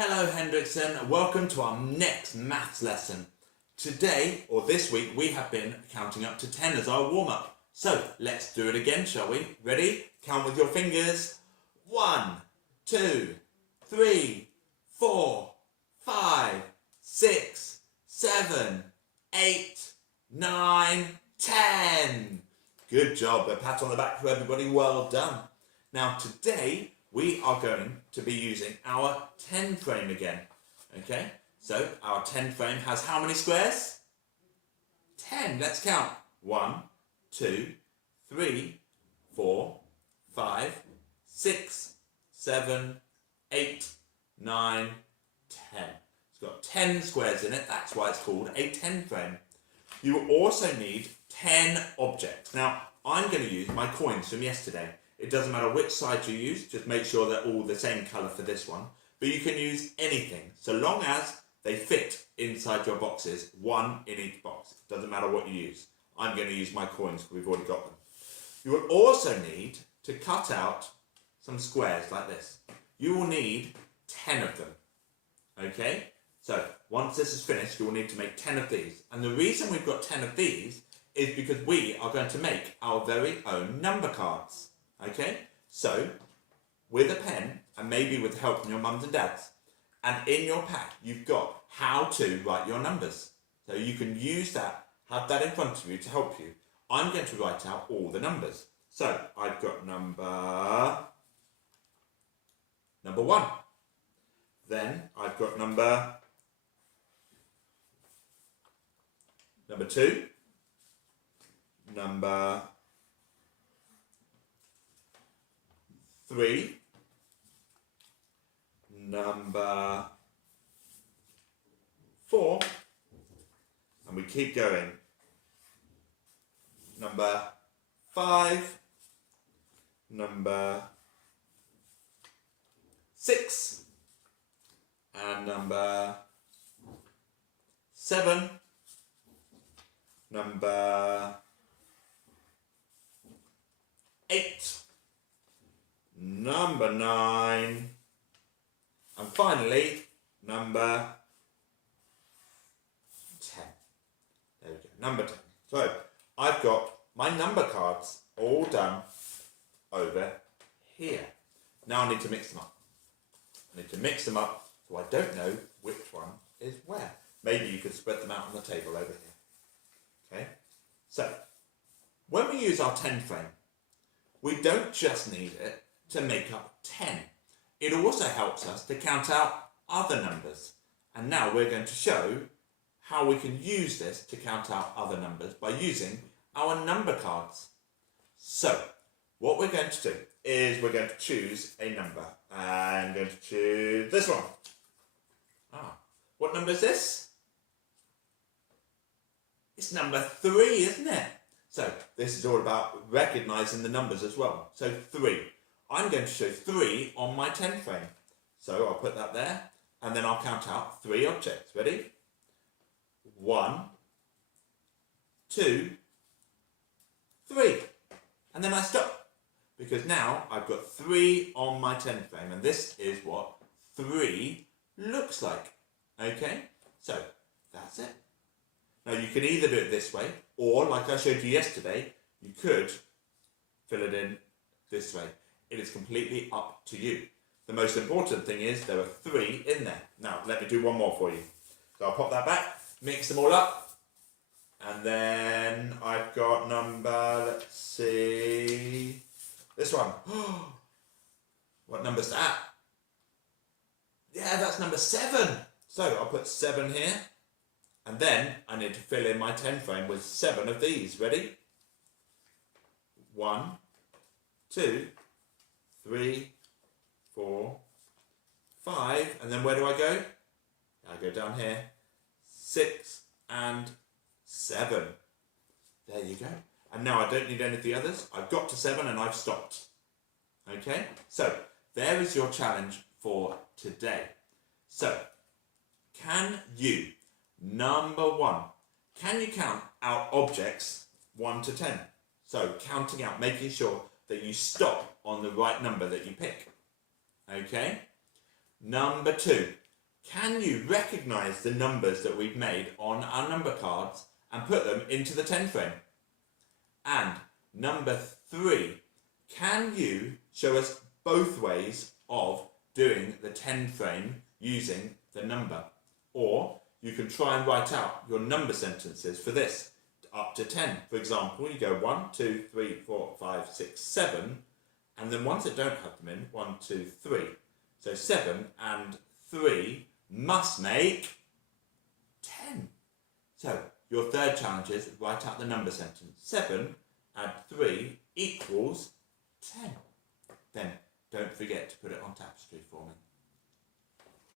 Hello Hendrickson, welcome to our next maths lesson. Today, or this week, we have been counting up to 10 as our warm-up. So, let's do it again, shall we? Ready? Count with your fingers. 1, 2, 3, 4, 5, 6, 7, 8, 9, 10. Good job. A pat on the back for everybody. Well done. Now, today, we are going to be using our 10 frame again. Okay? So, our 10 frame has how many squares? 10. Let's count. 1, 2, 3, 4, 5, 6, 7, 8, 9, 10. It's got 10 squares in it. That's why it's called a 10 frame. You will also need 10 objects. Now, I'm going to use my coins from yesterday. It doesn't matter which side you use, just make sure they're all the same colour for this one. But you can use anything, so long as they fit inside your boxes, one in each box. Doesn't matter what you use. I'm going to use my coins because we've already got them. You will also need to cut out some squares like this. You will need 10 of them. Okay? So, once this is finished, you will need to make 10 of these. And the reason we've got 10 of these is because we are going to make our very own number cards. Okay? So, with a pen, and maybe with help from your mums and dads, and in your pack, you've got how to write your numbers. So you can use that, have that in front of you to help you. I'm going to write out all the numbers. So, I've got number 1. Then, I've got number 2, number 3, number 4, and we keep going. Number 5, number 6, and number 7, number 8, number 9, and finally, number 10. There we go, number 10. So, I've got my number cards all done over here. Now I need to mix them up. I need to mix them up so I don't know which one is where. Maybe you could spread them out on the table over here. Okay? So, when we use our 10 frame, we don't just need it to make up 10. It also helps us to count out other numbers. And now we're going to show how we can use this to count out other numbers by using our number cards. So, what we're going to do is we're going to choose a number. I'm going to choose this one. What number is this? It's number 3, isn't it? So, this is all about recognising the numbers as well. So, 3. I'm going to show 3 on my 10 frame. So, I'll put that there, and then I'll count out 3 objects. Ready? 1, 2, 3. And then I stop. Because now I've got 3 on my 10 frame, and this is what 3 looks like. Okay? So, that's it. Now, you can either do it this way, or like I showed you yesterday, you could fill it in this way. It is completely up to you. The most important thing is there are 3 in there. Now, let me do one more for you. So I'll pop that back, mix them all up, and then I've got number, let's see, this one. What number's that? Yeah, that's number 7. So I'll put 7 here, and then I need to fill in my 10 frame with 7 of these. Ready? 1, 2, 3, 4, 5, and then where do I go? I go down here, 6 and 7. There you go. And now I don't need any of the others. I've got to 7 and I've stopped. Okay? So, there is your challenge for today. So, can you, number 1, can you count out objects 1 to 10? So, counting out, making sure that you stop on the right number that you pick. Okay? Number 2, can you recognise the numbers that we've made on our number cards and put them into the 10 frame? And number 3, can you show us both ways of doing the 10 frame using the number? Or you can try and write out your number sentences for this, up to 10. For example, you go 1, 2, 3, 4, 5, 6, 7, and then ones that don't have them in, 1, 2, 3. So 7 and 3 must make 10. So your third challenge is write out the number sentence. 7 add 3 equals 10. Then don't forget to put it on tapestry for me.